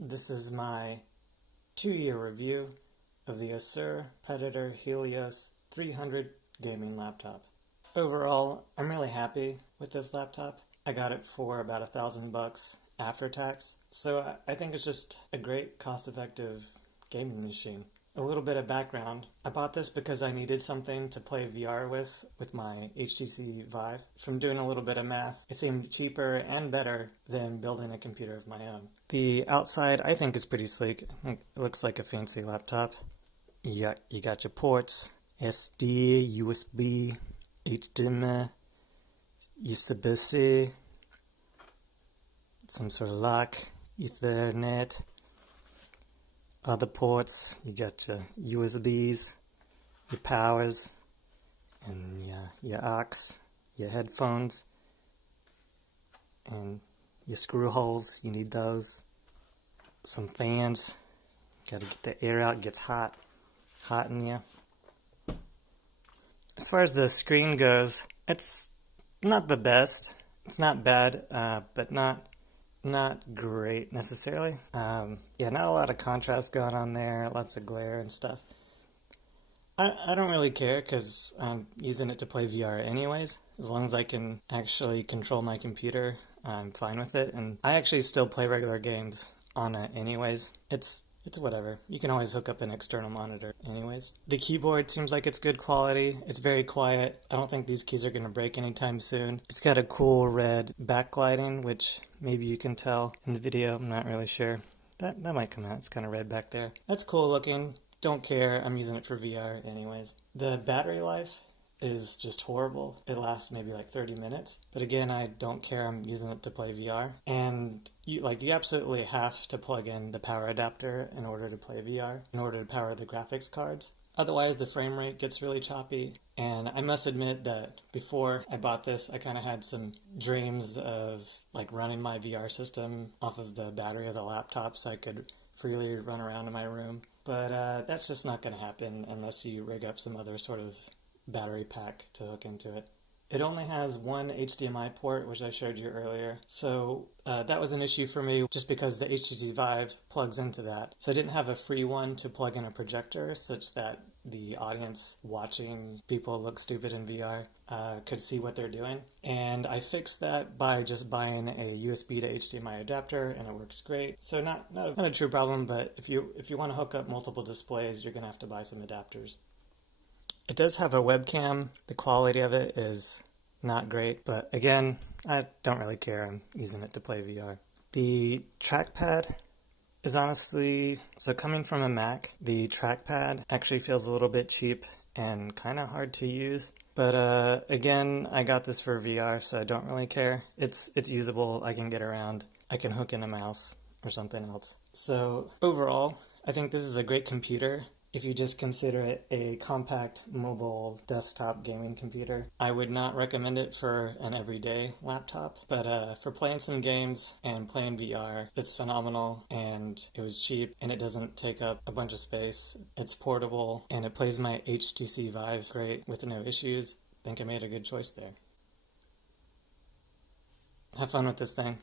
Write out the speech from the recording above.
This is my 2-year review of the Acer Predator Helios 300 gaming laptop. Overall, I'm really happy with this laptop. I got it for about $1,000 after tax, so I think it's just a great cost-effective gaming machine. A little bit of background. I bought this because I needed something to play VR with my HTC Vive. From doing a little bit of math, it seemed cheaper and better than building a computer of my own. The outside, I think, is pretty sleek. I think it looks like a fancy laptop. You got your ports, SD, USB, Hdmi, USB-C, some sort of lock, Ethernet. Other ports, you got your USBs, your powers, and your aux, your headphones, and your screw holes, you need those. Some fans, gotta get the air out, it gets hot in you. As far as the screen goes, it's not the best. It's not bad, but not great necessarily. Not a lot of contrast going on there, lots of glare and stuff. I don't really care because I'm using it to play VR anyways. As long as I can actually control my computer, I'm fine with it. And I actually still play regular games on it anyways. It's whatever. You can always hook up an external monitor anyways. The keyboard seems like it's good quality. It's very quiet. I don't think these keys are going to break anytime soon. It's got a cool red backlighting, which maybe you can tell in the video. I'm not really sure. That might come out. It's kind of red back there. That's cool looking. Don't care. I'm using it for VR anyways. The battery life is just horrible. It lasts maybe like 30 minutes. But again, I don't care. I'm using it to play VR. And you absolutely have to plug in the power adapter in order to play VR, in order to power the graphics cards. Otherwise, the frame rate gets really choppy. And I must admit that before I bought this, I kind of had some dreams of like running my VR system off of the battery of the laptop so I could freely run around in my room. But that's just not going to happen unless you rig up some other sort of battery pack to hook into it. It only has one HDMI port, which I showed you earlier, so that was an issue for me just because the HTC Vive plugs into that. So I didn't have a free one to plug in a projector such that the audience watching people look stupid in VR could see what they're doing. And I fixed that by just buying a USB to HDMI adapter, and it works great. So not a true problem, but if you want to hook up multiple displays, you're going to have to buy some adapters. It does have a webcam. The quality of it is not great, but again, I don't really care. I'm using it to play VR. The trackpad is honestly, so coming from a Mac, the trackpad actually feels a little bit cheap and kind of hard to use. But again, I got this for VR, so I don't really care. It's usable. I can get around. I can hook in a mouse or something else. So overall, I think this is a great computer. If you just consider it a compact mobile desktop gaming computer. I would not recommend it for an everyday laptop, but for playing some games and playing VR, it's phenomenal, and it was cheap, and it doesn't take up a bunch of space. It's portable, and it plays my HTC Vive great with no issues. I think I made a good choice there. Have fun with this thing.